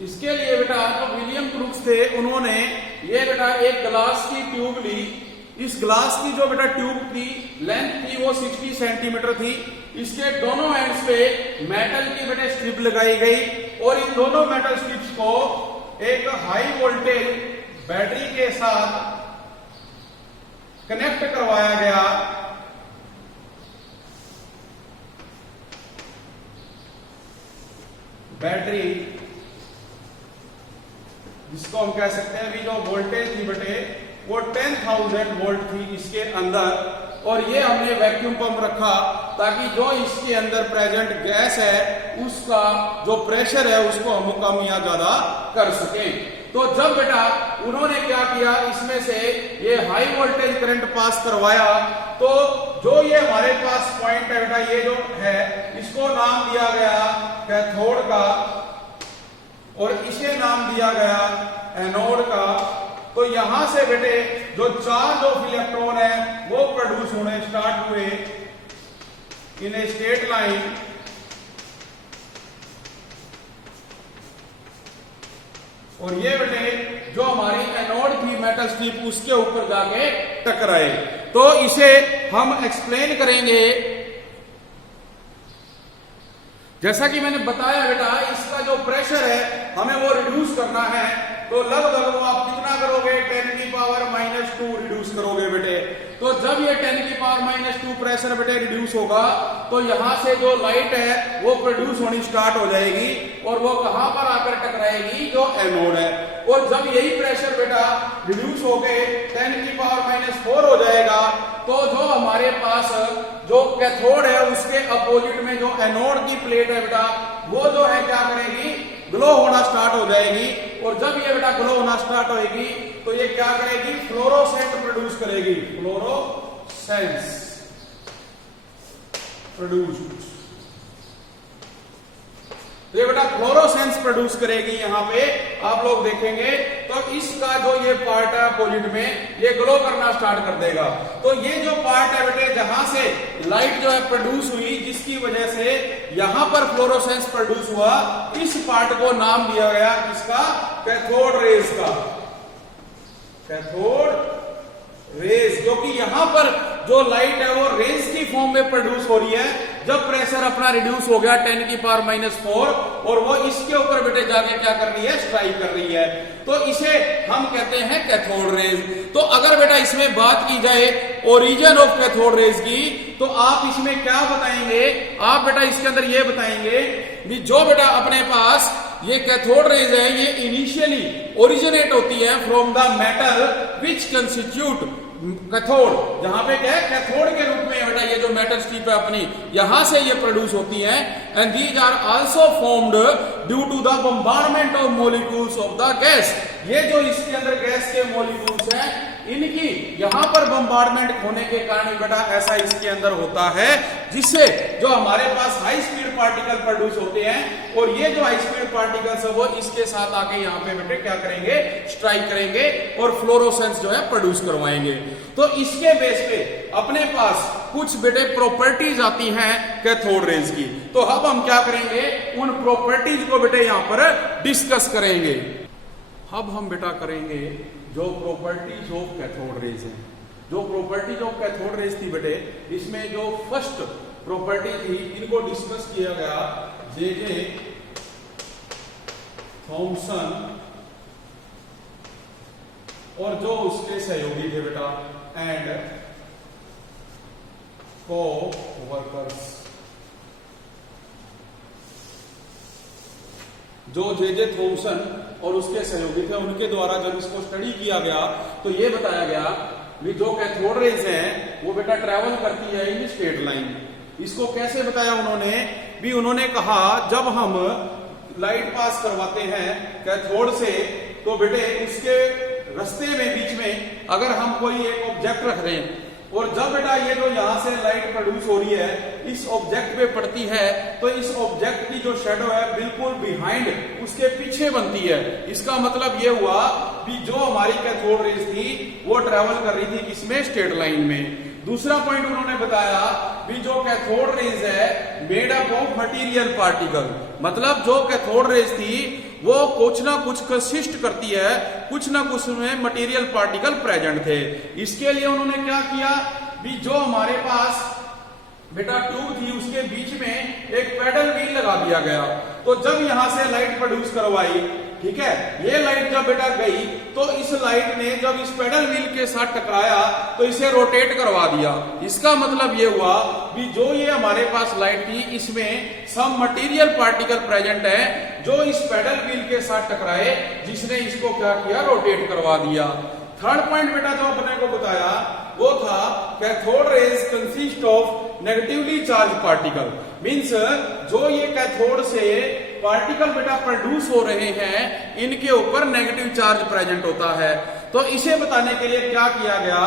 इसके लिए बेटा जो विलियम क्रूक्स थे उन्होंने ये बेटा एक ग्लास की ट्यूब ली। इस ग्लास की जो बेटा ट्यूब की लेंथ थी वो 60 सेंटीमीटर थी। इसके दोनों एंड्स पे मेटल की बेटा स्ट्रिप लगाई गई और इन दोनों मेटल स्ट्रिप्स को एक हाई वोल्टेज बैटरी के साथ कनेक्ट करवाया गया। बैटरी जिसको हम कह सकते हैं, अभी जो वोल्टेज थी बेटे वो 10,000 वोल्ट थी इसके अंदर, और ये हमने वैक्यूम पंप रखा ताकि जो इसके अंदर प्रेजेंट गैस है उसका जो प्रेशर है उसको हम कम या ज्यादा कर सकें। तो जब बेटा उन्होंने क्या किया, इसमें से ये हाई वोल्टेज करंट पास करवाया, तो जो ये हमारे पास पॉइंट है बेटा ये जो है इसको नाम दिया गया कैथोड का और इसे नाम दिया गया एनोड का। तो यहां से बेटे जो चार्ज ऑफ इलेक्ट्रॉन है वो प्रोड्यूस होने स्टार्ट हुए इन ए स्ट्रेट लाइन, और ये बेटे जो हमारी एनोड थी मेटल स्ट्रिप उसके ऊपर जाके टकराए। तो इसे हम एक्सप्लेन करेंगे। जैसा कि मैंने बताया बेटा इसका जो प्रेशर है हमें वो रिड्यूस करना है, तो लगभग वो आप कितना करोगे 10 की पावर -2 रिड्यूस करोगे बेटे। तो जब ये 10 की पावर -2 प्रेशर बेटे रिड्यूस होगा तो यहां से जो लाइट है वो प्रोड्यूस होनी स्टार्ट हो जाएगी और वो कहां पर आकर टकराएगी, जो एनोड है। और जब यही प्रेशर बेटा रिड्यूस हो गए 10 की पावर -4 हो जाएगा, तो जो हमारे पास जो कैथोड है उसके अपोजिट में जो एनोड की प्लेट है बेटा वो जो है क्या करेगी, ग्लो होना स्टार्ट हो जाएगी। और जब ये बेटा ग्लो होना स्टार्ट होएगी तो ये क्या करेगी, फ्लोरोसेंट प्रोड्यूस करेगी, फ्लोरोसेंस प्रोड्यूस। तो ये बेटा फ्लोरोसेंस प्रोड्यूस करेगी। यहां पे आप लोग देखेंगे तो इसका जो ये पार्ट है अपोजिट में ये ग्लो करना स्टार्ट कर देगा। तो ये जो पार्ट है बेटे जहां से लाइट जो है प्रोड्यूस हुई, जिसकी वजह से यहां पर फ्लोरोसेंस प्रोड्यूस हुआ, इस पार्ट को नाम दिया गया किसका, कैथोड रेज का, कैथोड रेज। क्योंकि यहां पर जो लाइट है वो रेज की फॉर्म में प्रोड्यूस हो रही है जब प्रेशर अपना रिड्यूस हो गया 10 की पावर -4, और वो इसके ऊपर बेटे जाके क्या कर रही है, स्ट्राइक कर रही है। तो इसे हम कहते हैं कैथोड रेज। तो अगर बेटा इसमें बात की जाए ओरिजिन ऑफ कैथोड रेज की, तो आप इसमें क्या बताएंगे, आप बेटा इसके अंदर ये बताएंगे कि जो बेटा अपने पास ये कैथोड रेज है ये इनिशियली ओरिजिनेट होती है from the metal which constitute cathode. जहां पे क्या है, कैथोड के रूप में बेटा ये जो मेटल स्ट्रिप है अपनी यहां से ये प्रोड्यूस होती है। And these are also formed due to the bombardment of molecules of the gas. ये जो इसके अंदर गैस के मॉलिक्यूल्स हैं इनकी यहां पर बम्बार्डमेंट होने के कारण बेटा ऐसा इसके अंदर होता है, जिससे जो हमारे पास हाई स्पीड पार्टिकल प्रोड्यूस होते हैं, और ये जो हाई स्पीड पार्टिकल्स है वो इसके साथ आके यहाँ पे बेटे क्या करेंगे, स्ट्राइक करेंगे और फ्लोरोसेंस जो है प्रोड्यूस करवाएंगे। तो इसके बेस पे अपने पास कुछ बेटे प्रॉपर्टीज आती हैं कैथोड रेज की। तो अब हम क्या करेंगे, उन प्रॉपर्टीज को बेटे यहां पर डिस्कस करेंगे। अब हम बेटा करेंगे जो प्रॉपर्टीज ऑफ कैथोड रेज है। जो प्रॉपर्टीज ऑफ कैथोड रेज थी बेटे, इसमें जो फर्स्ट प्रॉपर्टी थी इनको डिस्कस किया गया जे थॉमसन और जो उसके सहयोगी थे बेटा एंड को वर्कर्स। जो जे थॉमसन और उसके सहयोगी थे उनके द्वारा जब इसको स्टडी किया गया तो ये बताया गया कि जो कैथोड रेज है वो बेटा ट्रेवल करती है इन स्ट्रेट लाइन। इसको कैसे बताया उन्होंने भी, उन्होंने कहा जब हम लाइट पास करवाते हैं कैथोड से तो बेटे उसके रास्ते में बीच में अगर हम कोई एक ऑब्जेक्ट रख रहे हैं और जब बेटा ये जो यहां से लाइट प्रोड्यूस हो रही है इस ऑब्जेक्ट पे पड़ती है तो इस ऑब्जेक्ट की जो शेडो है बिल्कुल बिहाइंड उसके पीछे बनती है। इसका मतलब ये हुआ कि जो हमारी कैथोड रेज थी वो ट्रेवल कर रही थी किसमें, स्ट्रेट लाइन में। दूसरा पॉइंट उन्होंने बताया भी जो कैथोड रेज है made up of material particle, मतलब जो कैथोड रेज थी वो कुछ ना कुछ कंसिस्ट करती है, कुछ ना कुछ में मटेरियल पार्टिकल प्रेजेंट थे। इसके लिए उन्होंने क्या किया भी जो हमारे पास बेटा ट्यूब थी उसके बीच में एक पेडल व्हील लगा दिया गया। तो जब यहां से लाइट प्रोड्यूस करवाई, ठीक है, ये लाइट जब बेटा गई तो इस लाइट ने जब इस पेडल व्हील के साथ टकराया तो इसे रोटेट करवा दिया। इसका मतलब ये हुआ कि जो ये हमारे पास लाइट थी इसमें सम मटेरियल पार्टिकल प्रेजेंट है जो इस पेडल व्हील के साथ टकराए, जिसने इसको क्या किया, रोटेट करवा दिया। थर्ड पॉइंट बेटा जो अपने को बताया वो था cathode rays consist of negatively charge particle, means जो ये कैथोड से पार्टिकल बेटा प्रोड्यूस हो रहे हैं इनके ऊपर नेगेटिव चार्ज प्रेजेंट होता है। तो इसे बताने के लिए क्या किया गया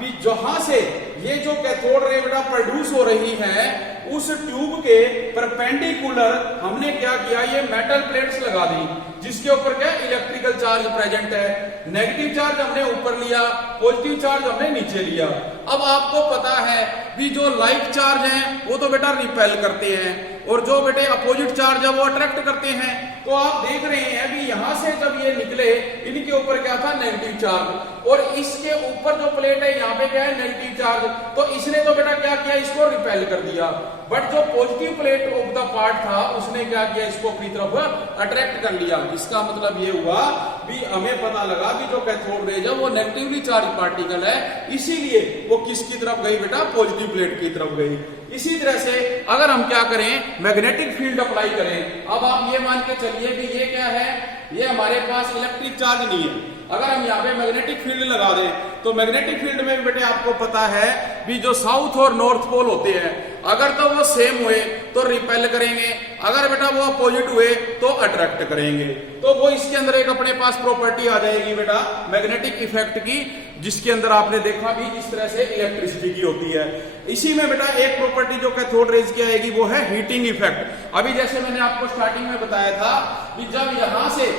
कि जहां से ये जो कैथोड रे बेटा प्रोड्यूस हो रही है उस ट्यूब के परपेंडिकुलर हमने क्या किया, ये मेटल प्लेट्स लगा दी जिसके ऊपर क्या इलेक्ट्रिकल चार्ज प्रेजेंट है। नेगेटिव चार्ज हमने ऊपर लिया, पॉजिटिव चार्ज हमने नीचे लिया। अब आपको पता है कि जो लाइक चार्ज हैं वो तो बेटा रिपेल करते हैं और जो बेटे अपोजिट चार्ज है वो अट्रैक्ट करते हैं। तो आप देख रहे हैं कि यहां से जब ये निकले इनके ऊपर क्या था, नेगेटिव चार्ज, और इसके ऊपर जो प्लेट है यहाँ पे क्या है, नेगेटिव चार्ज। तो इसने तो बेटा क्या किया, इसको रिपेल कर दिया। बट जो positive plate of the part था उसने क्या किया, इसको अपनी तरफ अट्रैक्ट कर लिया। इसका मतलब ये हुआ भी हमें पता लगा कि जो कैथोड रेज है वो नेगेटिवली चार्ज पार्टिकल है, इसीलिए वो किसकी तरफ गई बेटा, पॉजिटिव प्लेट की तरफ गई। इसी तरह से अगर हम क्या करें, मैग्नेटिक फील्ड अप्लाई करें। अब आप ये मान के चलिए कि ये क्या है, ये हमारे पास इलेक्ट्रिक चार्ज नहीं है। अगर हम यहाँ पे मैग्नेटिक फील्ड लगा दें तो मैग्नेटिक फील्ड में बेटे आपको पता है भी जो साउथ और नॉर्थ पोल होते हैं अगर तो वो सेम हुए तो रिपेल करेंगे, अगर बेटा वो अपोजिट हुए तो अट्रैक्ट करेंगे। तो वो इसके अंदर एक अपने पास प्रॉपर्टी आ जाएगी बेटा मैग्नेटिक इफेक्ट की, जिसके अंदर आपने देखा भी जिस तरह से इलेक्ट्रिसिटी की होती है। इसी में बेटा एक प्रॉपर्टी जो कैथोड रेज की आएगी वो है हीटिंग इफेक्ट। अभी जैसे मैंने आपको स्टार्टिंग में बताया था कि जब यहां से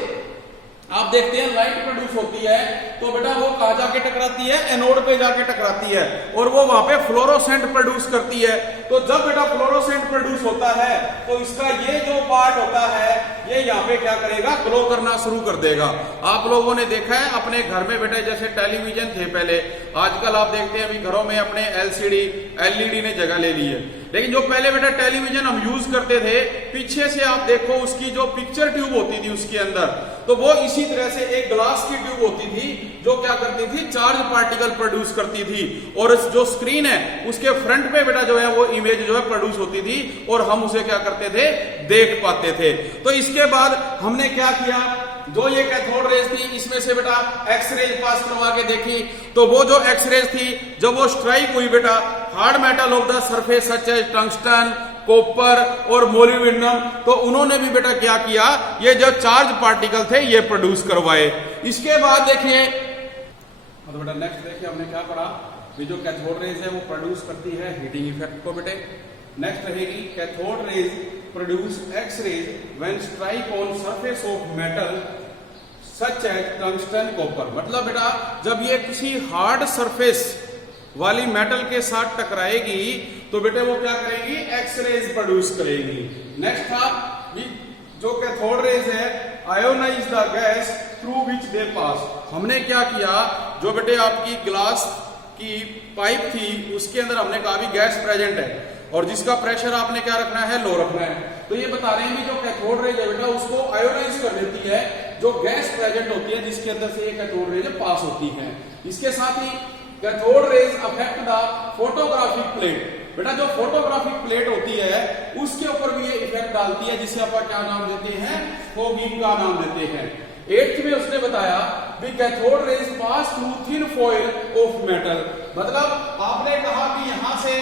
आप देखते हैं लाइट प्रोड्यूस होती है तो बेटा वो कहां जाके टकराती है, एनोड पे जाके टकराती है और वो वहां पे फ्लोरोसेंट प्रोड्यूस करती है। तो जब बेटा फ्लोरोसेंट प्रोड्यूस होता है तो इसका ये जो पार्ट होता है ये यहाँ पे क्या करेगा, ग्लो करना शुरू कर देगा। आप लोगों ने देखा है अपने घर में बेटा जैसे टेलीविजन थे पहले, आजकल आप देखते हैं अभी घरों में अपने एलसीडी एलईडी ने जगह ले ली है, लेकिन जो पहले बेटा टेलीविजन हम यूज करते थे पीछे से आप देखो उसकी जो पिक्चर ट्यूब होती थी उसके अंदर, तो वो इसी तरह से एक ग्लास की ट्यूब होती थी जो क्या करती थी, चार्ज पार्टिकल प्रोड्यूस करती थी और जो स्क्रीन है उसके फ्रंट पे बेटा जो है वो इमेज जो है प्रोड्यूस होती थी और हम उसे क्या करते थे, देख पाते थे। तो इसके बाद हमने क्या किया, जो ये कैथोड रेज थी इसमें से बेटा एक्स रेज पास करवा के देखी, तो वो जो एक्स रेज थी जब वो स्ट्राइक हुई बेटा hard metal of the surface such as tungsten, copper और मोलिब्डेनम, तो उन्होंने भी बेटा क्या किया, ये जो चार्ज पार्टिकल थे ये प्रोड्यूस करवाए। इसके बाद देखिए तो बेटा नेक्स्ट देखिए हमने क्या पढ़ा, ये जो कैथोड रेज है वो प्रोड्यूस करती है हीटिंग इफेक्ट को बेटे। नेक्स्ट रहेगी cathode rays produce X rays when strike on surface of metal such as tungsten copper. मतलब बेटा जब ये किसी हार्ड सरफेस वाली मेटल के साथ टकराएगी तो बेटे वो क्या करेगी, एक्स रेज प्रोड्यूस करेगी। नेक्स्ट था जो कैथोड रेज है ionise the gas through which they pass. हमने क्या किया, जो बेटे आपकी ग्लास की पाइप थी उसके अंदर हमने कहा भी गैस प्रेजेंट है और जिसका प्रेशर आपने क्या रखना है, लो रखना है। तो ये बता रहे हैं कि जो कैथोड रेज है बेटा उसको आयोनाइज कर देती है जो गैस प्रेजेंट होती है जिसके अंदर से ये कैथोड रेज पास होती है। इसके साथ ही cathode rays affect the photographic plate. बेटा जो फोटोग्राफिक प्लेट होती है उसके ऊपर भी ये इफेक्ट डालती है जिसे आप क्या नाम देते हैं, फोगिंग का नाम देते हैं। 8th में उसने बताया कि cathode rays pass through thin foil of metal. मतलब आपने कहा कि यहां से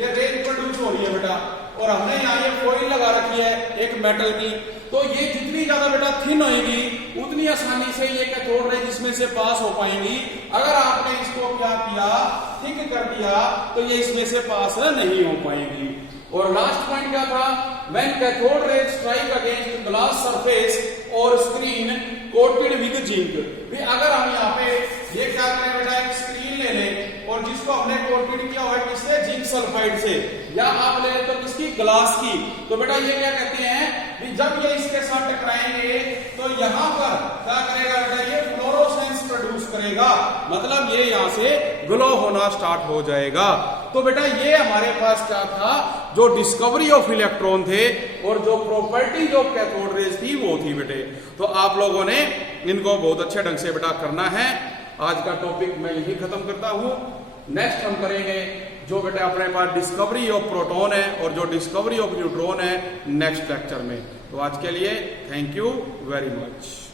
ये रेज प्रोड्यूस हो रही है बेटा और हमने यहाँ ये फॉइल लगा रखी है एक मेटल की, तो ये जितनी ज्यादा बेटा थिन होगी उतनी आसानी से ये कैथोड रेज इसमें से पास हो पाएंगी। अगर आपने इसको क्या किया, थिक कर दिया, तो ये इसमें से पास नहीं हो पाएंगी। और लास्ट पॉइंट क्या था, when cathode rays strike against glass surface और स्क्रीन कोटेड विद जिंक। अगर हम यहाँ पे ये क्या करें बेटा, एक स्क्रीन ले लें और जिसको हमने कोटेड किया हुआ है किससे, जिंक सल्फाइड से, या आप ले तो किसकी, ग्लास की। तो बेटा ये क्या कहते हैं कि जब ये इसके साथ टकराएंगे तो यहां पर क्या करेगा बेटा, ये फ्लोरोसेंस प्रोड्यूस करेगा, मतलब ये यहां से ग्लो होना स्टार्ट हो जाएगा। तो बेटा ये हमारे पास क्या था, जो डिस्कवरी ऑफ इलेक्ट्रॉन थे और जो प्रॉपर्टीज ऑफ कैथोड रेज थी वो थी बेटे। तो आप लोगों ने इनको बहुत अच्छे ढंग से बेटा करना है। आज का टॉपिक मैं यही खत्म करता हूं। नेक्स्ट हम करेंगे जो बेटा अपने पास डिस्कवरी ऑफ प्रोटॉन है और जो डिस्कवरी ऑफ न्यूट्रॉन है नेक्स्ट लेक्चर में। तो आज के लिए थैंक यू वेरी मच।